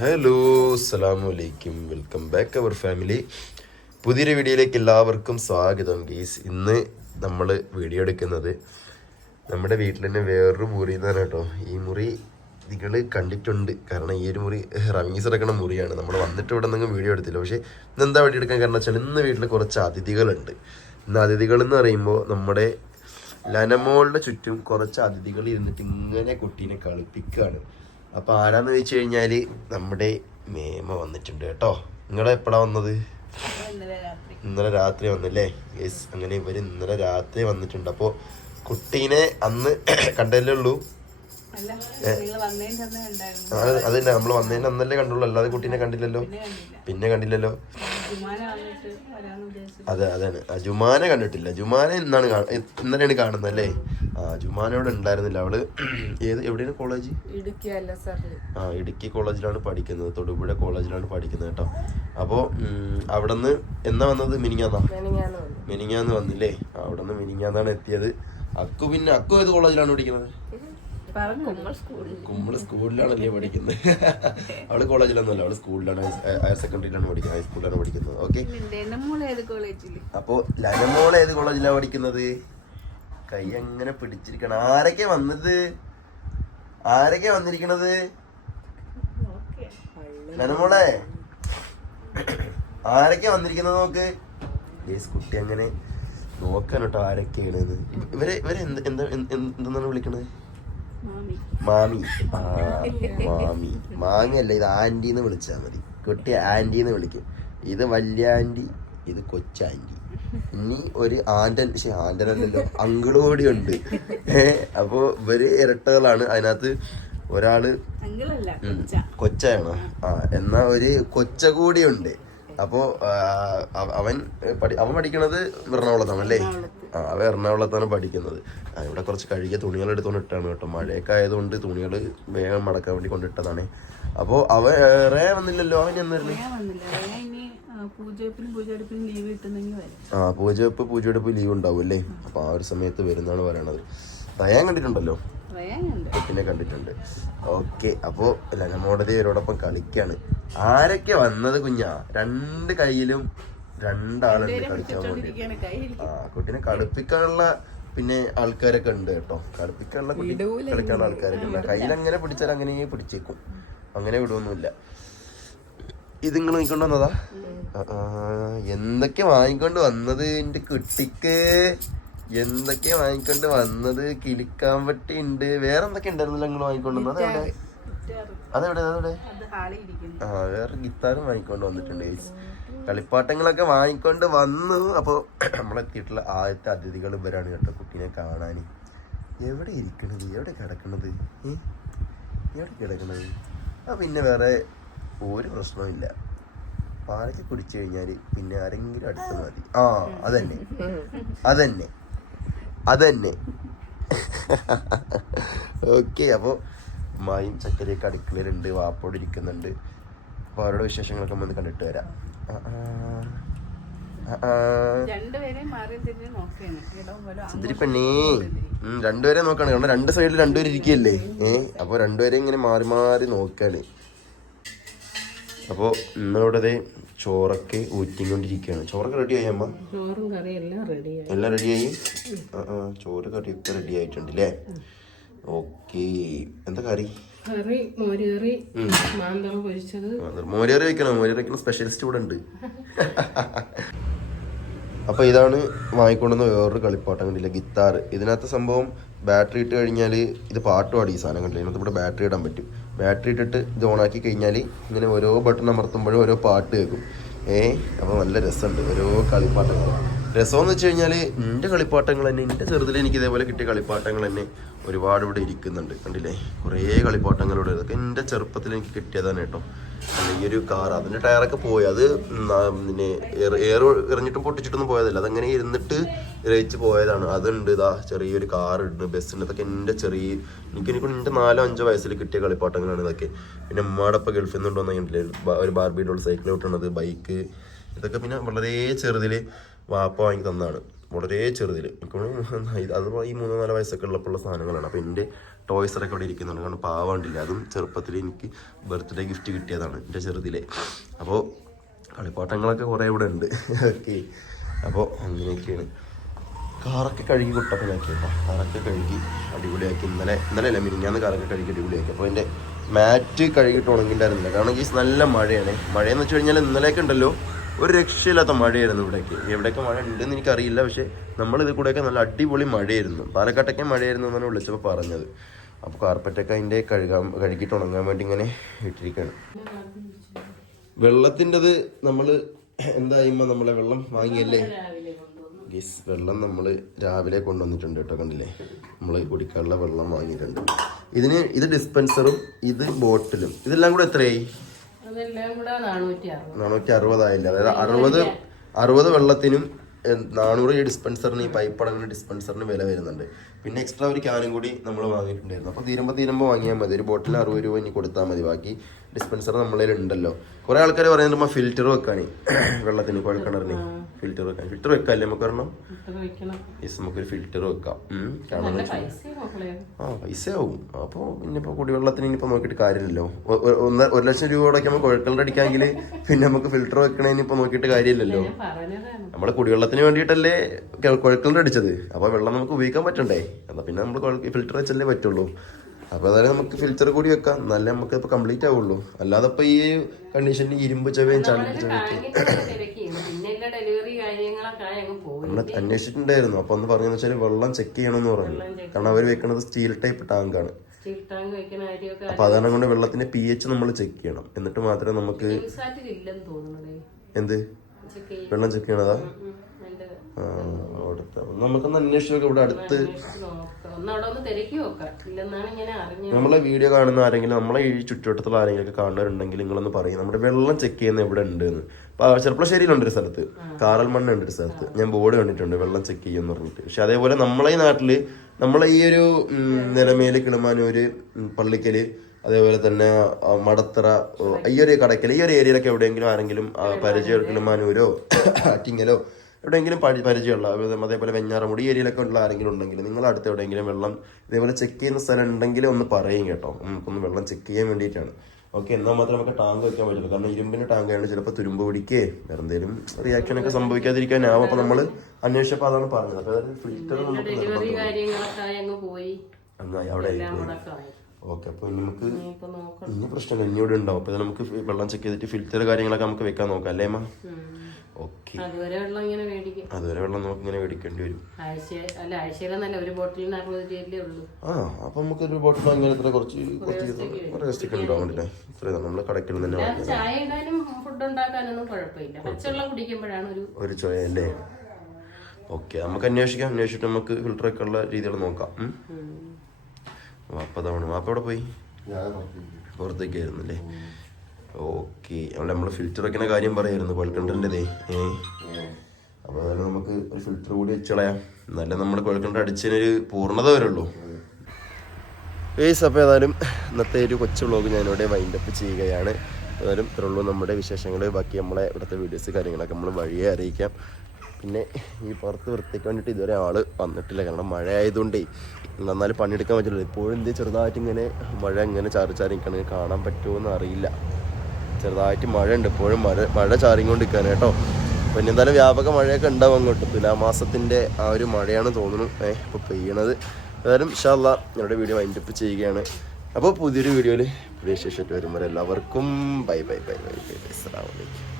Hello അസ്സാം വലൈക്കും welcome back അവർ family പുതിയൊരു വീഡിയോയിലേക്ക് എല്ലാവർക്കും സ്വാഗതം ഗീസ് ഇന്ന് നമ്മൾ വീഡിയോ എടുക്കുന്നത് നമ്മുടെ വീട്ടിൽ തന്നെ വേറൊരു മുറി എന്ന് കേട്ടോ. ഈ മുറി നിങ്ങൾ കണ്ടിട്ടുണ്ട്. കാരണം ഈ ഒരു മുറി റമീസ് എടുക്കുന്ന മുറിയാണ്. നമ്മൾ വന്നിട്ട് ഇവിടെ നിന്നും വീഡിയോ എടുത്തില്ല. പക്ഷേ ഇന്ന് എന്താ വീഡിയോ എടുക്കാൻ കാരണം വെച്ചാൽ ഇന്ന് വീട്ടിൽ കുറച്ച് അതിഥികളുണ്ട്. ഇന്ന് അതിഥികൾ എന്ന് പറയുമ്പോൾ നമ്മുടെ ലനമോളുടെ ചുറ്റും കുറച്ച് അതിഥികൾ ഇരുന്നിട്ട് ഇങ്ങനെ കുട്ടീനെ കളിപ്പിക്കുകയാണ് അപ്പൊ ആരാന്ന് ചോദിച്ചു കഴിഞ്ഞാൽ നമ്മുടെ മേമ വന്നിട്ടുണ്ട് കേട്ടോ. നിങ്ങൾ എപ്പോഴാ വന്നത്? ഇന്നലെ രാത്രി. വന്നല്ലേ? യെസ് അങ്ങനെ ഇവർ ഇന്നലെ രാത്രി വന്നിട്ടുണ്ട്. അപ്പോൾ കുട്ടീനെ അന്ന് കണ്ടല്ലേ ഉള്ളൂ? അല്ല നിങ്ങൾ വന്നതിന് തന്നെ ഉണ്ടായിരുന്നു അത് അതല്ല നമ്മൾ വന്നതിന് അന്നല്ലേ കണ്ടുള്ളൂ. അല്ലാതെ കുട്ടീനെ കണ്ടില്ലല്ലോ. പിന്നെ കണ്ടില്ലല്ലോ. അതെ അതാണ്. അജുമാനെ ജുമാനെ കണ്ടിട്ടില്ല. ജുമാനെ ഇന്നാണ് കാ- ഇന്നലെയാണ് കാണുന്നത് അല്ലേ? ആ ജുമാനോട് ഉണ്ടായിരുന്നില്ല. അവൾ ഏത് എവിടെയാണ് കോളേജ് ഇടുക്കി അല്ല ആ ഇടുക്കി കോളേജിലാണ് പഠിക്കുന്നത്. തൊടുപുഴ കോളേജിലാണ് പഠിക്കുന്നത് കേട്ടോ. അപ്പോൾ അവിടെ നിന്ന് എന്നാ വന്നത്? മിനിങ്ങാന്നാ? മിനിങ്ങാന്ന് വന്നില്ലേ? അവിടെ നിന്ന് മിനിങ്ങാന്നാണ് എത്തിയത്. അക്കു പിന്നെ അക്കു ഏത് കോളേജിലാണ് പഠിക്കുന്നത്? കുമ്മൾ സ്കൂളിലാണല്ലേ പഠിക്കുന്നത്. അവൾ കോളേജിലൊന്നുമല്ല അവൾ സ്കൂളിലാണ് ഹയർ- സെക്കൻഡറിയിലാണ് പഠിക്കുന്നത് ഹൈസ്കൂളിലാണ് പഠിക്കുന്നത്. ഓക്കെ? അപ്പോ ലനമോൾ ഏത് കോളേജിലാണ് പഠിക്കുന്നത്? കൈ അങ്ങനെ പിടിച്ചിരിക്കണം? ആരൊക്കെ വന്നത്? ആരൊക്കെ വന്നിരിക്കണത്? ലനമോളെ ആരൊക്കെ വന്നിരിക്കുന്നത് നോക്ക്? കുട്ടി അങ്ങനെ നോക്കാൻ കേട്ടോ ആരൊക്കെയാണ് ഇവർ ഇവർ ഇവരെ എന്ത് എന്താ എന്താണ് വിളിക്കണത്? മാമി. മാമി. മാമി. അല്ല ഇത് ആന്റി എന്ന് വിളിച്ചാൽ മതി. കുട്ടി ആന്റി എന്ന് വിളിക്കും. ഇത് വലിയ ആന്റി ഇത് കൊച്ചാന്റി ഇനി ഒരു ആന്റൻ പക്ഷെ ആന്റൻ അല്ലല്ലോ അങ്കിൾ കൂടി ഉണ്ട്. ഏ അപ്പോ ഇവർ ഇരട്ടകളാണ്. അതിനകത്ത് ഒരാൾ കൊച്ചയാണോ കൊച്ചാണോ. ആ എന്നാ ഒരു കൊച്ച കൂടിയുണ്ട് അപ്പോ അവൻ പഠി അവൻ പഠിക്കണത് എറണാകുളത്താണ് അല്ലേ ആ അവൻ എറണാകുളത്താണ് പഠിക്കുന്നത്. ഇവിടെ കുറച്ച് കഴുകിയ തുണികൾ എടുത്തുകൊണ്ട് ഇട്ടാണ് കേട്ടോ. മഴയൊക്കെ ആയതുകൊണ്ട് തുണികൾ വേഗം മടക്കാൻ വേണ്ടി കൊണ്ടിട്ടതാണ് അപ്പോ അവൻ റേ വന്നില്ലല്ലോ? അവൻ എന്നായിരുന്നു ആ, പൂജവെപ്പ് പൂജയെടുപ്പ് ലീവ് ഉണ്ടാവും അല്ലേ? അപ്പൊ ആ ഒരു സമയത്ത് വരുന്നാണ് പറയണത്. റയാൻ കണ്ടിട്ടുണ്ടല്ലോ? പിന്നെ കണ്ടിട്ടുണ്ട്. ഓക്കെ അപ്പോ ലനമോടതി ഇവരോടൊപ്പം കളിക്കാണ്. ആരൊക്കെ വന്നത് കുഞ്ഞാ? രണ്ട് കയ്യിലും രണ്ടാളുണ്ട് കളിക്കാൻ വേണ്ടി. ആ കുട്ടിനെ കളിപ്പിക്കാനുള്ള പിന്നെ ആൾക്കാരൊക്കെ ഉണ്ട് കേട്ടോ. കളിപ്പിക്കാനുള്ള കുട്ടി കളിക്കാനുള്ള ആൾക്കാരൊക്കെ ഉണ്ട് കയ്യിൽ അങ്ങനെ പിടിച്ചാൽ അങ്ങനെ പിടിച്ചേക്കും. അങ്ങനെ വിടുവൊന്നുമില്ല ഇത് നിങ്ങൾ വാങ്ങിക്കൊണ്ട് വന്നതാ? എന്തൊക്കെ വാങ്ങിക്കൊണ്ട് വന്നത് എന്റെ കുട്ടിക്ക്? എന്തൊക്കെ വാങ്ങിക്കൊണ്ട് വന്നത്? കിളിക്കാൻ പറ്റി ഉണ്ട് വേറെ എന്തൊക്കെ ഉണ്ടായിരുന്നില്ല നിങ്ങൾ വാങ്ങിക്കൊണ്ട് വന്നത്? അതെവിടെ? അതെവിടെ? വേറെ ഗിത്താറും വാങ്ങിക്കൊണ്ട് വന്നിട്ടുണ്ട് guys. കളിപ്പാട്ടങ്ങളൊക്കെ വാങ്ങിക്കൊണ്ട് വന്നു. അപ്പോൾ നമ്മളെത്തിയിട്ടുള്ള ആദ്യത്തെ അതിഥികൾ ഇവരാണ് കേട്ടോ കുട്ടീനെ കാണാൻ. എവിടെ ഇരിക്കണത്? എവിടെ കിടക്കണത്? എവിടെ കിടക്കണത്? ആ പിന്നെ വേറെ ഒരു പ്രശ്നവും പാലൊക്കെ കുടിച്ചു കഴിഞ്ഞാൽ പിന്നെ ആരെങ്കിലും അടുത്ത് മതി. ആ അതന്നെ. അതന്നെ. അതന്നെ. ഓക്കെ അപ്പോൾ മായും ചക്കരയൊക്കെ അടുക്കളയിലുണ്ട് വാപ്പോട് ഇരിക്കുന്നുണ്ട്. അപ്പോൾ അവരുടെ വിശേഷങ്ങളൊക്കെ ഒന്ന് കണ്ടിട്ട് വരാം. സുന്ദരി പെണ്ണേ രണ്ടുപേരെ നോക്കാണ്. കാരണം രണ്ട് സൈഡിൽ രണ്ടുപേരും ഇരിക്കുകയല്ലേ? ഏ അപ്പോൾ രണ്ടുപേരെ ഇങ്ങനെ മാറി മാറി നോക്കാണ്. അപ്പോൾ ഇന്നിവിടെ ദേ ചോറൊക്കെ ഊറ്റിക്കൊണ്ടിരിക്കുകയാണ്. ചോറൊക്കെ റെഡി ആയി അമ്മ? ചോറും കറിയും എല്ലാം റെഡിയായി എല്ലാം റെഡിയായി ചോറ് കറിയൊക്കെ റെഡി ആയിട്ടുണ്ട് അല്ലേ ഓക്കെ. എന്താ കറി? കറി മോര് കറി മാന്തള പൊരിച്ചത്. വെക്കണം. സ്പെഷ്യലിസ്റ്റ് ഇവിടെ ഉണ്ട്. അപ്പൊ ഇതാണ് വാങ്ങിക്കൊണ്ടുവന്ന വേറൊരു കളിപ്പാട്ടം കണ്ടില്ല? ഗിത്താർ ഇതിനകത്ത് സംഭവം ബാറ്ററി ഇട്ട് കഴിഞ്ഞാൽ ഇത് പാട്ട് പാടി ഈ സാധനം കണ്ടില്ല? ഇതിനകത്ത് ഇവിടെ ബാറ്ററി ഇടാൻ പറ്റും. ബാറ്ററി ഇട്ടിട്ട് ഇത് ഓണാക്കി കഴിഞ്ഞാൽ ഇങ്ങനെ ഓരോ ബട്ടൺ അമർത്തുമ്പോഴും ഓരോ പാട്ട് കേൾക്കും. ഏ അപ്പോൾ നല്ല രസമുണ്ട്. ഓരോ കളിപ്പാട്ടങ്ങൾ രസമെന്ന് വെച്ച് കഴിഞ്ഞാൽ എന്റെ കളിപ്പാട്ടങ്ങൾ തന്നെ എന്റെ ചെറുതിൽ എനിക്ക് ഇതേപോലെ കിട്ടിയ കളിപ്പാട്ടങ്ങൾ തന്നെ ഒരുപാട് ഇവിടെ ഇരിക്കുന്നുണ്ട്. കണ്ടില്ലേ? കുറേ കളിപ്പാട്ടങ്ങളിവിടെ ഇതൊക്കെ എന്റെ ചെറുപ്പത്തിൽ എനിക്ക് കിട്ടിയതാണ് കേട്ടോ. ഈ ഒരു കാർ അതിന്റെ ടയറൊക്കെ പോയി. അത് പിന്നെ എയർ ഇറങ്ങിയിട്ടും പൊട്ടിച്ചിട്ടൊന്നും പോയതല്ല. അതങ്ങനെ ഇരുന്നിട്ട് രഹിച്ച് പോയതാണ്. അതുണ്ട് ഇതാ ചെറിയൊരു കാർ ഉണ്ട് ബസ്സുണ്ട് ഇതൊക്കെ എന്റെ ചെറിയ എനിക്ക് എനിക്ക് എന്റെ നാലോ അഞ്ചോ വയസ്സിൽ കിട്ടിയ കളിപ്പാട്ടങ്ങളാണ് ഇതൊക്കെ. പിന്നെ ഉമ്മാടൊപ്പം ഗൾഫിൽ നിന്ന് കൊണ്ടുവന്നിട്ടില്ലേ ഒരു ബാർബി സൈക്കിൾ വിട്ടണത് ബൈക്ക് ഇതൊക്കെ പിന്നെ വളരെ ചെറുതിൽ വാപ്പ വാങ്ങി തന്നതാണ് വളരെ ചെറുതിൽ ഇപ്പോഴും അത് ഈ മൂന്നോ നാലോ വയസ്സൊക്കെ ഉള്ളപ്പോഴുള്ള സാധനങ്ങളാണ്. അപ്പോൾ എന്റെ ടോയ്സറൊക്കെ അവിടെ ഇരിക്കുന്നുണ്ട്. കാരണം പാവാണ്ടില്ല അതും ചെറുപ്പത്തിൽ എനിക്ക് ബർത്ത്ഡേ ഗിഫ്റ്റ് കിട്ടിയതാണ് എന്റെ ചെറുതിലെ. അപ്പോൾ കളിപ്പാട്ടങ്ങളൊക്കെ കുറേ ഇവിടെ ഉണ്ട്. ഓക്കെ. അപ്പോൾ അങ്ങനെയൊക്കെയാണ്. കാറൊക്കെ കഴുകി കുട്ടപ്പനാക്കി കേട്ടോ കാറൊക്കെ കഴുകി അടിപൊളിയാക്കി. ഇന്നലെ ഇന്നലെ അല്ല മിനിഞ്ഞാന്ന് കാറൊക്കെ കഴുകി അടിപൊളിയാക്കി. അപ്പോൾ എന്റെ മാറ്റ് കഴുകിയിട്ട് ഉണങ്ങിണ്ടായിരുന്നില്ല. കാരണം ഈ നല്ല മഴയാണ്. മഴയെന്ന് വെച്ച് കഴിഞ്ഞാൽ ഇന്നലെയൊക്കെ ഉണ്ടല്ലോ. ഒരു രക്ഷയില്ലാത്ത മഴയായിരുന്നു ഇവിടേക്ക്. എവിടെയൊക്കെ മഴ ഉണ്ടെന്ന് എനിക്കറിയില്ല പക്ഷേ നമ്മൾ ഇത് കൂടെയൊക്കെ നല്ല അടിപൊളി മഴയായിരുന്നു. പാലക്കാട്ടൊക്കെ മഴയായിരുന്നു എന്നാണ് വിളിച്ചപ്പോൾ പറഞ്ഞത്. അപ്പോൾ കാർപ്പറ്റൊക്കെ അതിന്റെ കഴുകാൻ കഴുകിയിട്ട് ഉണങ്ങാൻ വേണ്ടി ഇങ്ങനെ ഇട്ടിരിക്കുകയാണ്. വെള്ളത്തിന്റെത് നമ്മൾ എന്താ നമ്മളെ വെള്ളം വാങ്ങിയല്ലേ? ഗീസ് വെള്ളം നമ്മൾ രാവിലെ കൊണ്ടുവന്നിട്ടുണ്ട് കേട്ടോ കണ്ടില്ലേ? നമ്മൾ കുടിക്കാനുള്ള വെള്ളം വാങ്ങിയിട്ടുണ്ട്. ഇതിന് ഇത് ഡിസ്പെൻസറും ഇത് ബോട്ടിലും ഇതെല്ലാം കൂടെ എത്രയായി? നാനൂറ്റി അറുപത് നാനൂറ്റി അറുപതായില്ല അതായത് അറുപത് അറുപത് വെള്ളത്തിനും നാനൂറ് ഡിസ്പെൻസറിന് ഈ പൈപ്പ് അടങ്ങുന്ന ഡിസ്പെൻസറിന് വില വരുന്നുണ്ട്. പിന്നെ എക്സ്ട്രാ ഒരു ക്യാനും കൂടി നമ്മൾ വാങ്ങിയിട്ടുണ്ടായിരുന്നു. അപ്പോൾ തീരുമ്പോൾ തീരുമ്പോൾ വാങ്ങിയാൽ മതി. ഒരു ബോട്ടിൽ അറുപത് രൂപ ഇനി കൊടുത്താൽ മതി. ബാക്കി ഡിസ്പെൻസർ നമ്മളിൽ ഉണ്ടല്ലോ കുറേ ആൾക്കാർ പറയുന്നുണ്ട് ഫിൽറ്റർ വെക്കാണ്. വെള്ളത്തിന് കുഴൽക്കിണറിന്. ഫിൽറ്റർ വെക്കാം. ഫിൽറ്റർ വെക്കാല്ലേ നമുക്ക് ഒരെണ്ണം? വെക്കണം. യെസ് നമുക്കൊരു ഫിൽറ്റർ വെക്കാം. കാരണം എന്ന് ആ പൈസ ആവും അപ്പോൾ ഇനിയിപ്പോൾ കുടിവെള്ളത്തിന് ഇനിയിപ്പോൾ നോക്കിയിട്ട് കാര്യമില്ലല്ലോ. ഒന്ന് ഒരു ലക്ഷം രൂപ അടയ്ക്കുമ്പോൾ കുഴൽക്കിണർ അടിക്കാമെങ്കിൽ പിന്നെ നമുക്ക് ഫിൽറ്റർ വെക്കണേന് ഇപ്പോൾ നോക്കിയിട്ട് കാര്യമില്ലല്ലോ. നമ്മൾ കുടിവെള്ളത്തിന് വേണ്ടിയിട്ടല്ലേ കുഴക്കളുടെ കുഴൽക്കിണർ അടിച്ചത്. അപ്പോൾ വെള്ളം നമുക്ക് ഉപയോഗിക്കാൻ പറ്റണ്ടേ? എന്നാൽ പിന്നെ നമ്മൾ ഫിൽറ്റർ വെച്ചല്ലേ പറ്റുള്ളൂ. അപ്പോൾ അതായത് നമുക്ക് ഫിൽറ്റർ കൂടി വെക്കാം. നല്ല നമുക്ക് ഇപ്പോൾ കംപ്ലീറ്റ് ആവുള്ളൂ. അല്ലാതെ ഇപ്പോൾ ഈ കണ്ടീഷനിൽ ഇരുമ്പ് ചവയും ചളിപ്പ് ചവയൊക്കെ ടാങ്കിന്റെ തിരക്കിയാണ് പിന്നെ എല്ലാ ഡെലിവറി കാര്യങ്ങളൊക്കെ ആയി അങ്ങ് പോയി നമ്മൾ അന്വേഷിച്ചിട്ടുണ്ടായിരുന്നു. അപ്പോൾ ഒന്ന് പറഞ്ഞു വെച്ചാൽ വെള്ളം ചെക്ക് ചെയ്യണമെന്ന് പറഞ്ഞു. കാരണം അവർ വെക്കുന്നത് സ്റ്റീൽ ടൈപ്പ് ടാങ്കാണ് അപ്പൊ അതാണ് കൊണ്ട് വെള്ളത്തിന്റെ പി എച്ച് നമ്മൾ ചെക്ക് ചെയ്യണം. എന്നിട്ട് മാത്രമേ നമുക്ക് എന്ത്? വെള്ളം ചെക്ക് ചെയ്യണതാ? അവിടുത്തെ. നമുക്കൊന്ന് അന്വേഷിച്ച് നോക്കാം ഇവിടെ അടുത്ത്. നമ്മളെ വീഡിയോ കാണുന്ന ആരെങ്കിലും നമ്മളെ ഈ ചുറ്റുവട്ടത്തുള്ള ആരെങ്കിലും ഒക്കെ കാണുന്നവരുണ്ടെങ്കിൽ നിങ്ങളൊന്ന് പറയും. നമ്മുടെ വെള്ളം ചെക്ക് ചെയ്യുന്ന എവിടെ ഉണ്ട് എന്ന് അപ്പൊ ചെറുപ്പശ്ശേരിയിലുണ്ട് ഒരു സ്ഥലത്ത്. കാറൽ മണ്ണ് ഉണ്ട് ഒരു സ്ഥലത്ത്. ഞാൻ ബോർഡ് കണ്ടിട്ടുണ്ട്. വെള്ളം ചെക്ക് ചെയ്യുമെന്ന് പറഞ്ഞിട്ട്. പക്ഷെ അതേപോലെ നമ്മളെ ഈ നാട്ടിൽ നമ്മളെ ഈ ഒരു നിലമേൽ കിളമാനൂര് പള്ളിക്കൽ അതേപോലെ തന്നെ മടത്തറ ഈ ഒരു കടക്കൽ ഈ ഒരു ഏരിയയിലൊക്കെ എവിടെയെങ്കിലും ആരെങ്കിലും പരിചയം കിളമാനൂരോ ആറ്റിങ്ങലോ എവിടെയെങ്കിലും പരി- പരിചയമുള്ള അതേപോലെ വെഞ്ഞാറമുടി ഏരിയയിലൊക്കെ ഉള്ള ആരെങ്കിലും ഉണ്ടെങ്കിൽ നിങ്ങൾ അടുത്ത് എവിടെയെങ്കിലും വെള്ളം ഇതേപോലെ ചെക്ക് ചെയ്യുന്ന സ്ഥലം ഉണ്ടെങ്കിൽ ഒന്ന് പറയും കേട്ടോ. നമുക്കൊന്ന് വെള്ളം ചെക്ക് ചെയ്യാൻ വേണ്ടിയിട്ടാണ്. ഓക്കെ എന്നാൽ മാത്രം നമുക്ക് ടാങ്ക് വെക്കാൻ പറ്റുള്ളൂ. കാരണം ഇരുമ്പിന്റെ ടാങ്ക് ടാങ്കാണ് ചിലപ്പോൾ തുരുമ്പ് പിടിക്കേ. വേറെ എന്തെങ്കിലും റിയാക്ഷൻ ഒക്കെ സംഭവിക്കാതിരിക്കാനാവും. അപ്പോൾ നമ്മൾ അന്വേഷിച്ചപ്പോൾ അതാണ് പറഞ്ഞത്. അപ്പോൾ അതായത് ഫിൽറ്റർ നമുക്ക് അവിടെ ഓക്കെ അപ്പോൾ നമുക്ക് ഇന്ന് പ്രശ്നം ഇനി പ്രശ്നമില്ല. ഇനി ഇവിടെ ഉണ്ടാവും. അപ്പോൾ നമുക്ക് വെള്ളം ചെക്ക് ചെയ്തിട്ട് ഫിൽറ്റർ കാര്യങ്ങളൊക്കെ നമുക്ക് വെക്കാൻ നോക്കാം. അല്ലേ ഉം. ഓക്കെ. അതുവരെ വെള്ളം ഇങ്ങനെ മേടിക്കും. അതുവരെ വെള്ളം നമുക്ക് ഇങ്ങനെ മേടിക്കേണ്ടി വരും. അല്ല ആഴ്ചയിലെന്നല്ല ഒരു ബോട്ടിൽ അറുപത് രൂപയല്ലേ ഉള്ളൂ. ആ അപ്പൊ നമുക്ക് ഒരു ബോട്ടിൽ വാങ്ങിയാൽ ഇത്ര കുറച്ച് കുറച്ച് കുറേ സ്റ്റേക്ക് ഉണ്ടാവും വേണ്ടില്ലേ ഇത്രയും നമ്മൾ കടയ്ക്കൽ തന്നെ ചായ ഇടാനും ഫുഡ് ഉണ്ടാക്കാനൊന്നും കുഴപ്പമില്ല. പച്ചവെള്ളം കുടിക്കുമ്പോഴാണ് ഒരു ഒരു ചോയ അല്ലേ ഓക്കെ നമുക്ക് അന്വേഷിക്കാം. അന്വേഷിച്ചിട്ട് നമുക്ക് ഫിൽട്ടറൊക്കെ ഉള്ള രീതികൾ നോക്കാം. വാപ്പ തവണ വാപ്പ എവിടെ പോയി? പുറത്തേക്കായിരുന്നു അല്ലേ ഓക്കെ. അവിടെ നമ്മൾ ഫിൽറ്റർ വെക്കുന്ന കാര്യം പറയായിരുന്നു. കുഴൽക്കിണറിന്റെതേ അപ്പോൾ അതായത് നമുക്ക് ഒരു ഫിൽറ്റർ കൂടി വെച്ചളയാം. എന്നാലും നമ്മൾ കുഴൽക്കിണർ അടിച്ചതിനൊരു പൂർണത വരുള്ളൂ. വേസ് അപ്പോൾ ഏതായാലും ഇന്നത്തെ ഒരു കൊച്ചു വ്ളോഗ് ഞാനിവിടെ വൈൻഡ് അപ്പ് ചെയ്യുകയാണ്. ഏതായാലും ഇത്രയുള്ളൂ നമ്മുടെ വിശേഷങ്ങൾ ബാക്കി നമ്മളെ ഇവിടുത്തെ വീഡിയോസ് കാര്യങ്ങളൊക്കെ നമ്മൾ വഴിയെ അറിയിക്കാം. പിന്നെ ഈ പുറത്ത് വൃത്തിക്ക് വേണ്ടിയിട്ട് ഇതുവരെ ആൾ വന്നിട്ടില്ല. കാരണം മഴ ആയതുകൊണ്ടേ നന്നായി പണിയെടുക്കാൻ പറ്റില്ല. ഇപ്പോഴും എന്ത് ചെറുതായിട്ട് ഇങ്ങനെ മഴ ഇങ്ങനെ ചാറി ചാറി നിൽക്കണ കാണാൻ പറ്റുമോ എന്ന് അറിയില്ല. ചെറുതായിട്ട് മഴ ഉണ്ട് ഇപ്പോഴും മഴ മഴ ചാറിക്കൊണ്ടിരിക്കുകയാണ് കേട്ടോ. പിന്നെ എന്തായാലും വ്യാപക മഴയൊക്കെ ഉണ്ടാവും അങ്ങോട്ട്. തുലാമാസത്തിന്റെ ആ ഒരു മഴയാണ് തോന്നുന്നു. ഏഹ് ഇപ്പോൾ പെയ്യണത്. ഏതായാലും ഇഷാല്ല ഞങ്ങളുടെ വീഡിയോ വൈൻഡപ്പ് ചെയ്യുകയാണ്. അപ്പോൾ പുതിയൊരു വീഡിയോയിൽ പുതിയ വിശേഷമായിട്ട് വരുമ്പോൾ എല്ലാവർക്കും bye bye bye bye bye. അസ്സാം അലൈക്കും.